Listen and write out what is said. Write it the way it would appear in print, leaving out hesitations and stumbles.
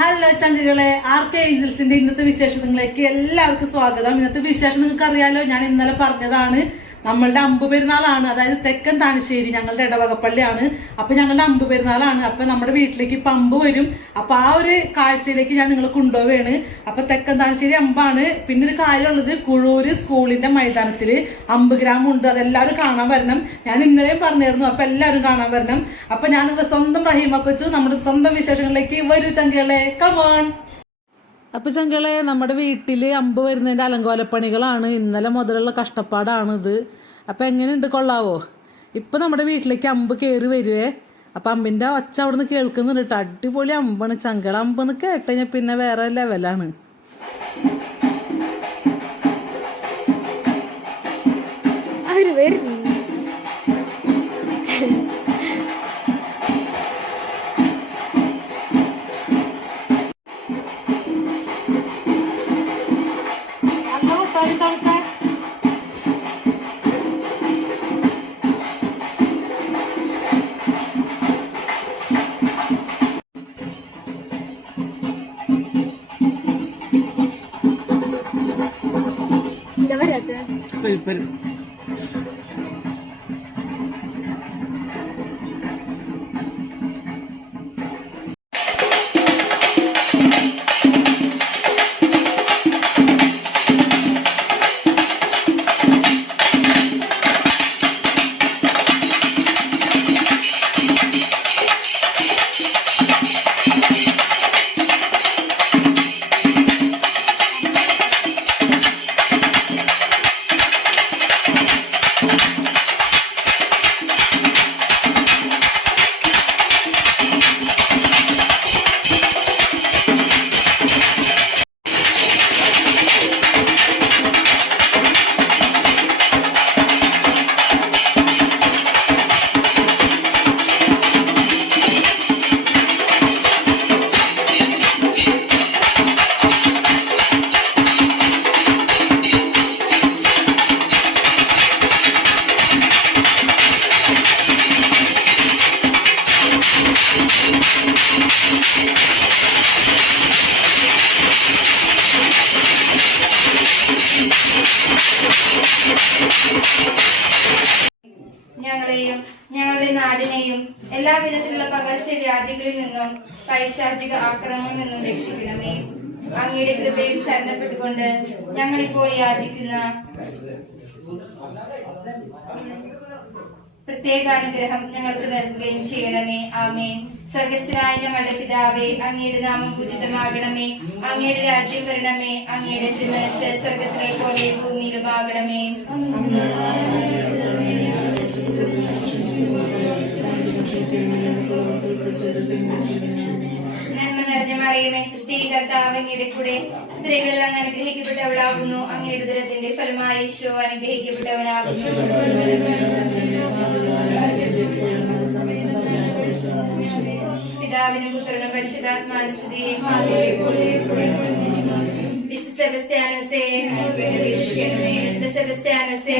Hello ചങ്കുകളെ, ആർക്ക് ഏഞ്ചൽസിന്റെ ഇന്നത്തെ വിശേഷങ്ങളിലേക്ക് എല്ലാവർക്കും സ്വാഗതം. ഇന്നത്തെ വിശേഷം നിങ്ങൾക്ക് അറിയാലോ, ഞാൻ ഇന്നലെ പറഞ്ഞതാണ്. നമ്മളുടെ അമ്പ് പെരുന്നാളാണ്. അതായത് തെക്കൻ താണശ്ശേരി ഞങ്ങളുടെ ഇടവകപ്പള്ളിയാണ്. അപ്പൊ ഞങ്ങളുടെ അമ്പ് പെരുന്നാളാണ്. അപ്പൊ നമ്മുടെ വീട്ടിലേക്ക് പമ്പ് വരും. അപ്പൊ ആ ഒരു കാഴ്ചയിലേക്ക് ഞാൻ നിങ്ങളെ കൊണ്ടുപോവാണ്. അപ്പൊ തെക്കൻ താണശ്ശേരി അമ്പാണ്. പിന്നെ ഒരു കാര്യമുള്ളത്, കുഴൂര് സ്കൂളിന്റെ മൈതാനത്തില് അമ്പ് ഗ്രാമമുണ്ട്. അതെല്ലാവരും കാണാൻ വരണം. ഞാൻ ഇന്നലെയും പറഞ്ഞിരുന്നു. അപ്പൊ എല്ലാവരും കാണാൻ വരണം. അപ്പൊ ഞാൻ നിങ്ങളുടെ സ്വന്തം റഹീമക്കൊച്ചു നമ്മുടെ സ്വന്തം വിശേഷങ്ങളിലേക്ക് വരൂ ചങ്കുകളെ, കമോൺ. അപ്പൊ ചങ്കളെ, നമ്മുടെ വീട്ടില് അമ്പ് വരുന്നതിന്റെ അലങ്കോലപ്പണികളാണ്. ഇന്നലെ മുതലുള്ള കഷ്ടപ്പാടാണിത്. അപ്പൊ എങ്ങനെയുണ്ട്, കൊള്ളാവോ? ഇപ്പൊ നമ്മുടെ വീട്ടിലേക്ക് അമ്പ് കയറി വരുവേ. അപ്പൊ അമ്പിന്റെ ഒച്ച അവിടുന്ന് കേൾക്കുന്നുണ്ട് കേട്ടോ. അടിപൊളി അമ്പാണ് ചങ്കള. അമ്പെന്ന് കേട്ടുകഴിഞ്ഞാൽ പിന്നെ വേറെ ലെവലാണ്. വരും. ഞങ്ങളെയും ഞങ്ങളുടെ നാടിനെയും എല്ലാ വിധത്തിലുള്ള പകർച്ചവ്യാധികളിൽ നിന്നും പൈശാചിക ആക്രമണങ്ങളിൽ നിന്നും രക്ഷിക്കണമേ. അങ്ങയുടെ കൃപയിൽ ശരണപ്പെട്ടുകൊണ്ട് ഞങ്ങളിപ്പോൾ യാചിക്കുന്ന പ്രത്യേക അനുഗ്രഹം ഞങ്ങൾക്ക് നൽകുകയും ചെയ്യണമേ. ആമേൻ. സ്വർഗസ്ഥനായ ഞങ്ങളുടെ പിതാവേ, അങ്ങയുടെ നാമം പൂജിതമാകണമേ. അങ്ങയുടെ രാജ്യം വരണമേ. അങ്ങയുടെ തിരുമനസ്സ് സ്വർഗത്തിലെ പോലെ ഭൂമിയിലുമാകണമേ. നന്മ നിറഞ്ഞ മറിയമേ, സുസ്ഥി, കർത്താവ് അങ്ങയുടെ കൂടെ സ്ത്രീകളിൽ അങ്ങ് അനുഗ്രഹിക്കപ്പെട്ടവളാകുന്നു. അങ്ങയുടെ ഉദരത്തിന്റെ ഫലമായി ഈശോ അനുഗ്രഹിക്കപ്പെട്ടവനാകുന്നു. പിതാവിനും പുത്രനും പരിശുദ്ധാത്മാവിനും സ്തുതി. വിശുദ്ധ സെബസ്ത്യാനോസേ, വിശുദ്ധ സെബസ്ത്യാനോസേ,